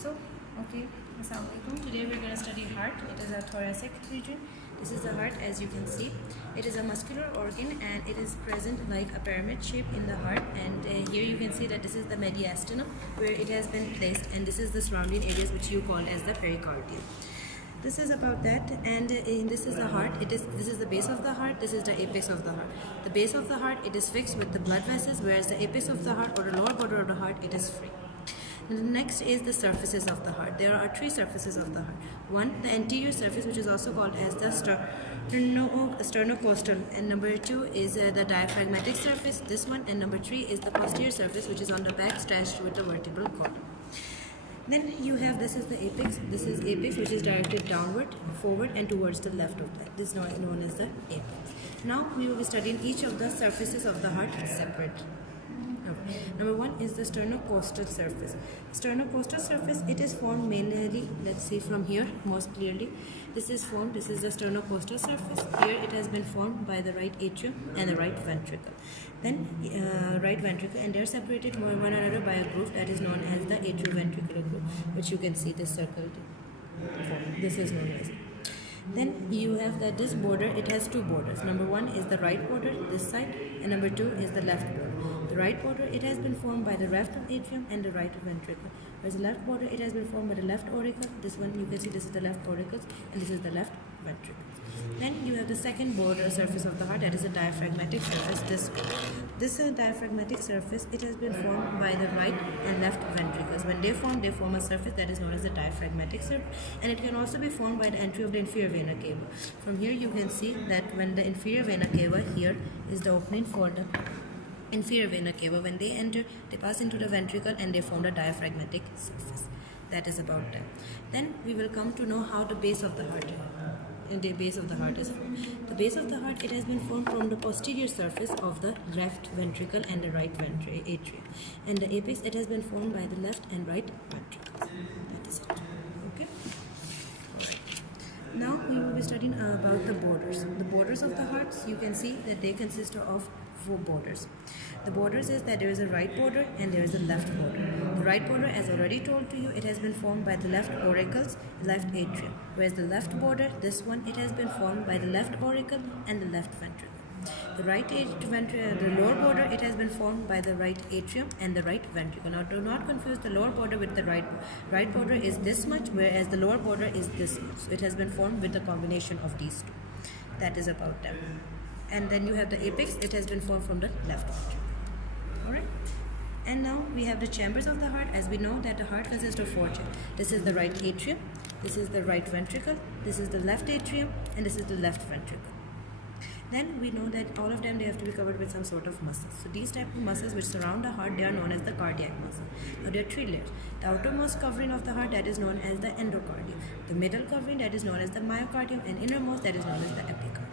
So, okay, Assalamualaikum. Today we're going to study heart. It is a thoracic region. This is the heart, as you can see. It is a muscular organ and it is present like a pyramid shape in the heart. And here you can see that this is the mediastinum where it has been placed, and this is the surrounding areas which you call as the pericardium. This is about that, and this is the heart. This is the base of the heart. This is the apex of the heart. The base of the heart, it is fixed with the blood vessels, whereas the apex of the heart or the lower border of the heart, it is free. And the next is the surfaces of the heart. There are three surfaces of the heart. One, the anterior surface, which is also called as the sternocostal, and number two is the diaphragmatic surface, this one, and number three is the posterior surface, which is on the back, stretched with the vertebral column. Then you have, this is the apex. This is apex, which is directed downward, forward, and towards the left of that. This is known as the apex. Now we will be studying each of the surfaces of the heart separately. Number one is the sternocostal surface. Sternocostal surface, it is formed mainly, let's see from here most clearly. This is the sternocostal surface. Here it has been formed by the right atrium and the right ventricle. Then right ventricle, and they are separated from one another by a groove that is known as the atrioventricular groove, which you can see this circle. This is known as it. Then you have that this border, it has two borders. Number one is the right border, this side, and number two is the left border. The right border, it has been formed by the left atrium and the right ventricle. Whereas the left border, it has been formed by the left auricle. This one, you can see this is the left auricles, and this is the left ventricle. Then you have the second border surface of the heart, that is the diaphragmatic surface. This diaphragmatic surface, it has been formed by the right and left ventricles. When they form a surface that is known as the diaphragmatic surface, and it can also be formed by the entry of the inferior vena cava. From here you can see that when the inferior vena cava, here is the opening for the inferior vena cava. When they enter, they pass into the ventricle and they form the diaphragmatic surface. That is about that. Then we will come to know how the base of the heart is formed. The base of the heart, it has been formed from the posterior surface of the left ventricle and the right atrium. And the apex, it has been formed by the left and right ventricles. That is it. Okay? Alright. Now we will be studying about the borders. The borders of the hearts, you can see that they consist of four borders. The borders is that there is a right border and there is a left border. The right border, as already told to you, it has been formed by the left auricles, left atrium. Whereas the left border, this one, it has been formed by the left auricle and the left ventricle. The the lower border, it has been formed by the right atrium and the right ventricle. Now do not confuse the lower border with the right. Right border is this much, whereas the lower border is this much. So it has been formed with the combination of these two. That is about them. And then you have the apex, it has been formed from the left ventricle. Alright? And now we have the chambers of the heart. As we know that the heart consists of four chambers. This is the right atrium, this is the right ventricle, this is the left atrium, and this is the left ventricle. Then we know that all of them, they have to be covered with some sort of muscles. So these type of muscles which surround the heart, they are known as the cardiac muscle. Now there are three layers. The outermost covering of the heart, that is known as the endocardium. The middle covering, that is known as the myocardium, and innermost, that is known as the epicardium.